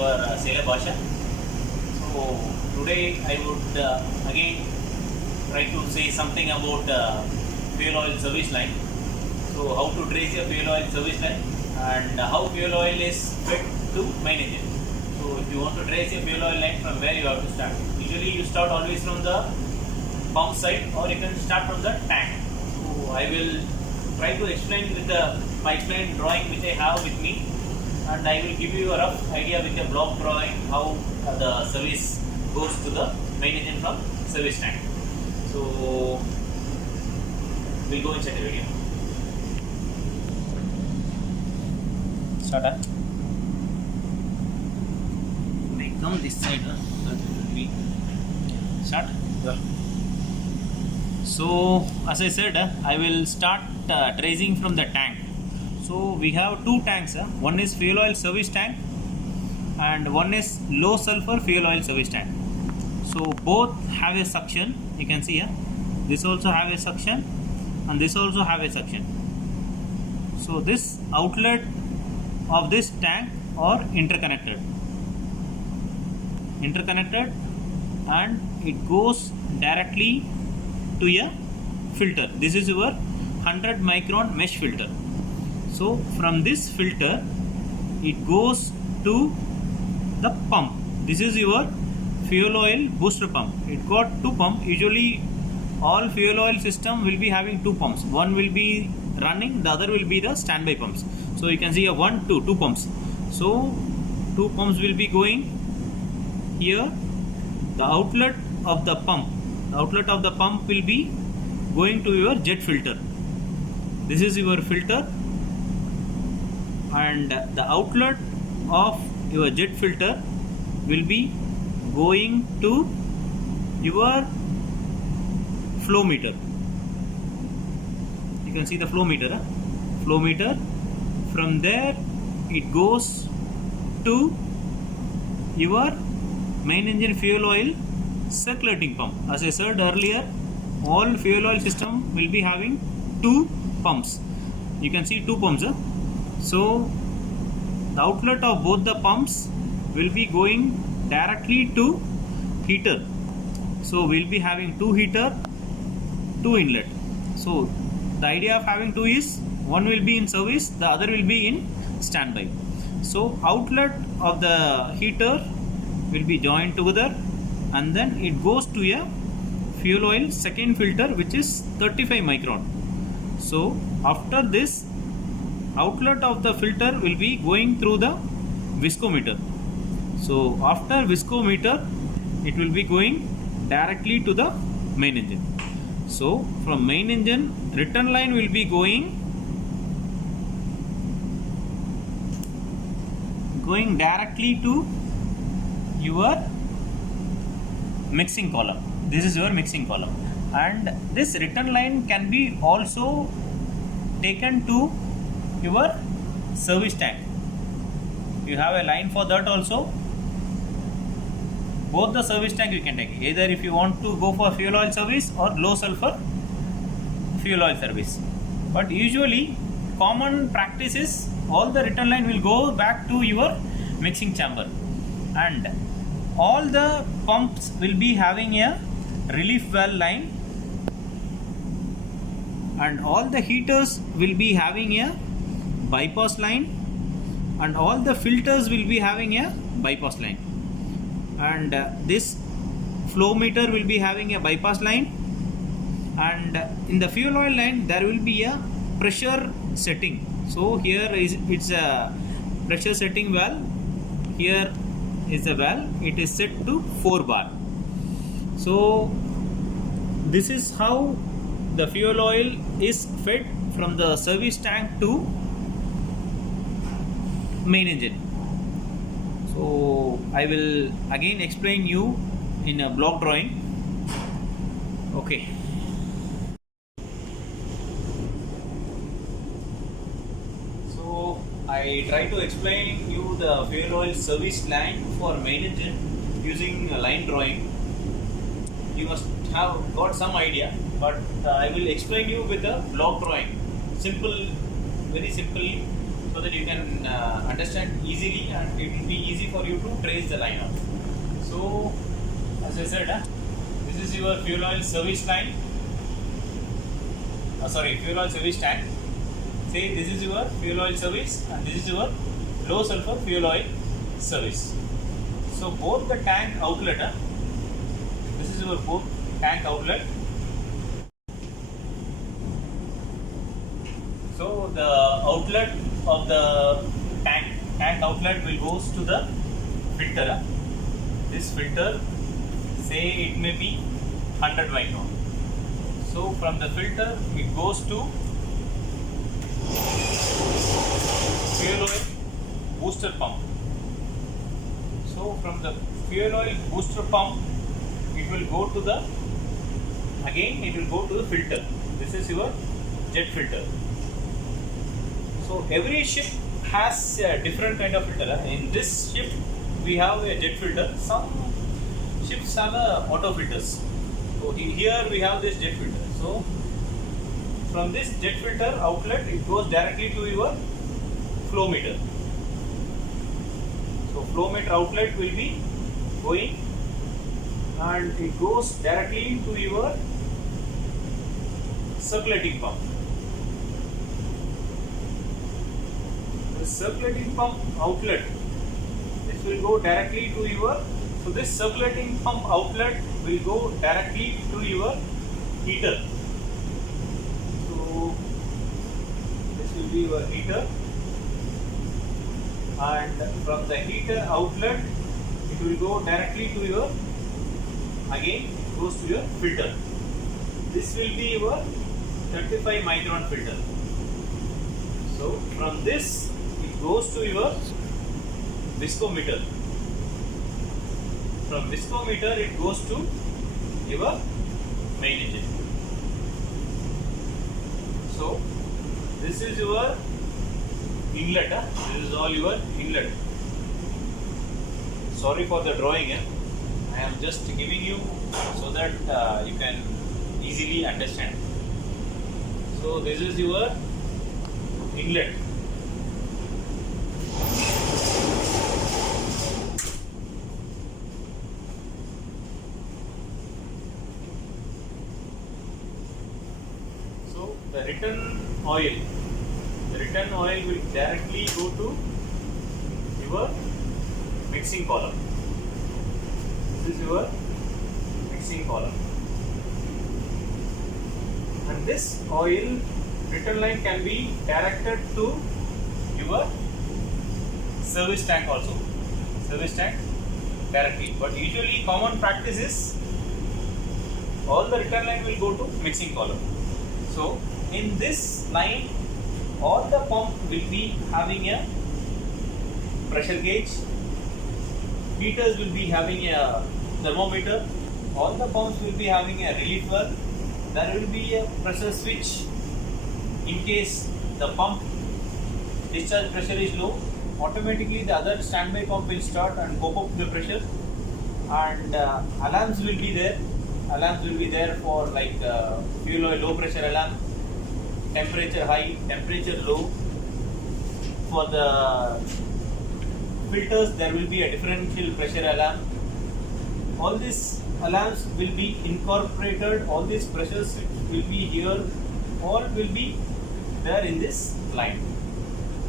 your Sailor Bhasha. So today I would again try to say something about fuel oil service line. So how to trace a fuel oil service line and how fuel oil is fed to main engine. So if you want to trace a fuel oil line, from where you have to start? Usually you start always from the pump side, or you can start from the tank. So I will try to explain with the pipeline drawing which I have with me, and I will give you a rough idea with a block drawing how the service goes to the main engine from service tank. So we'll go inside the video. Start. Make come this side. Start. Yeah. So as I said, I will start tracing from the tank. So we have two tanks. One is fuel oil service tank and one is low sulfur fuel oil service tank. So both have a suction. You can see here. This also have a suction and this also have a suction. So this outlet of this tank are interconnected. And it goes directly to a filter. This is your 100 micron mesh filter. So from this filter it goes to the pump. This is your fuel oil booster pump. It got two pumps. Usually all fuel oil system will be having two pumps. One will be running, the other will be the standby pumps. So you can see a two pumps. So two pumps will be going here. The outlet of the pump will be going to your jet filter. This is your filter, and the outlet of your jet filter will be going to your flow meter. You can see the flow meter. From there it goes to your main engine fuel oil circulating pump. As I said earlier, all fuel oil system will be having two pumps. You can see two pumps. So the outlet of both the pumps will be going directly to heater. So we'll be having two heater, two inlet. So the idea of having two is one will be in service, the other will be in standby. So outlet of the heater will be joined together, and then it goes to a fuel oil second filter which is 35 micron. So after this, outlet of the filter will be going through the viscometer. So after viscometer it will be going directly to the main engine. So from main engine, return line will be going directly to your mixing column. This is your mixing column, and this return line can be also taken to your service tank. You have a line for that also. Both the service tank you can take, either if you want to go for fuel oil service or low sulfur fuel oil service. But usually common practice is all the return line will go back to your mixing chamber, and all the pumps will be having a relief valve line, and all the heaters will be having a bypass line, and all the filters will be having a bypass line, and this flow meter will be having a bypass line, and in the fuel oil line there will be a pressure setting. So here it's a pressure setting valve. Here is the valve. It is set to 4 bar. So this is how the fuel oil is fed from the service tank to main engine. So I will again explain you in a block drawing. Okay. So I try to explain you the fuel oil service line for main engine using a line drawing. You must have got some idea, but I will explain you with a block drawing. Simple, very simple so that you can understand easily and it will be easy for you to trace the line out. So as I said, this is your fuel oil service line. Fuel oil service tank. Say this is your fuel oil service and this is your low sulfur fuel oil service. So both the tank outlet, this is your both tank outlet. So the outlet of the tank outlet will goes to the filter. This filter, say it may be 100 micron. So from the filter it goes to fuel oil booster pump. So from the fuel oil booster pump it will go to the filter. This is your jet filter. So every ship has a different kind of filter. In this ship we have a jet filter. Some ships have auto filters. So here we have this jet filter. So from this jet filter outlet it goes directly to your flow meter. So flow meter outlet will be going and it goes directly to your circulating pump. The circulating pump outlet, this will go directly to your, so this circulating pump outlet will go directly to your heater. So this will be your heater, and from the heater outlet it will go directly to your, again goes to your filter. This will be your 35 micron filter. So from this it goes to your viscometer. From viscometer it goes to your main engine. So this is your inlet. This is all your inlet. Sorry for the drawing. I am just giving you so that you can easily understand. So this is your inlet. So the return oil will directly go to your mixing column. This is your mixing column, and this oil return line can be directed to your service tank also. Service tank directly, but usually common practice is all the return line will go to mixing column. So in this line all the pump will be having a pressure gauge, heaters will be having a thermometer, all the pumps will be having a relief valve, there will be a pressure switch. In case the pump discharge pressure is low, automatically the other standby pump will start and cope up the pressure, and alarms will be there. Alarms will be there for like fuel oil low pressure alarm, temperature high, temperature low. For the filters there will be a differential pressure alarm. All these alarms will be incorporated, all these pressures will be here, all will be there in this line.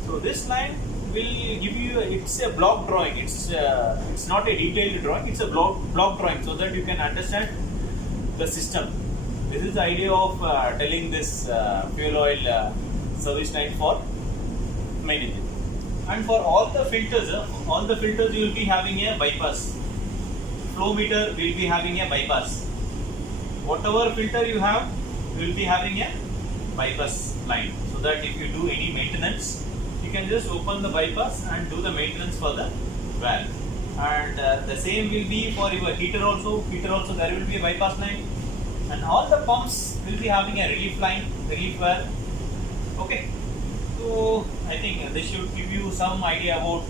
So this line will give you, it's a block drawing, it's not a detailed drawing, it's a block drawing, so that you can understand the system. This is the idea of telling this fuel oil service line for main engine. And for all the filters you will be having a bypass. Flow meter will be having a bypass. Whatever filter you have, you will be having a bypass line, so that if you do any maintenance, you can just open the bypass and do the maintenance for the valve. And the same will be for your heater also. Heater also there will be a bypass line, and all the pumps will be having a relief line, relief valve. Okay. So I think this should give you some idea about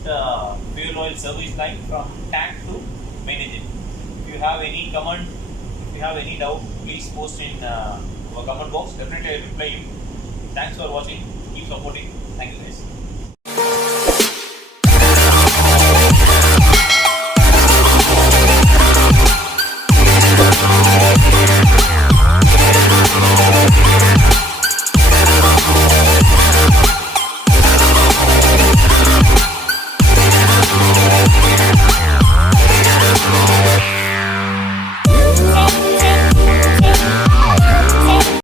fuel oil service line from tank to main engine. If you have any comment, if you have any doubt, please post in our comment box. Definitely I will reply you. Thanks for watching. Keep supporting. Thank you.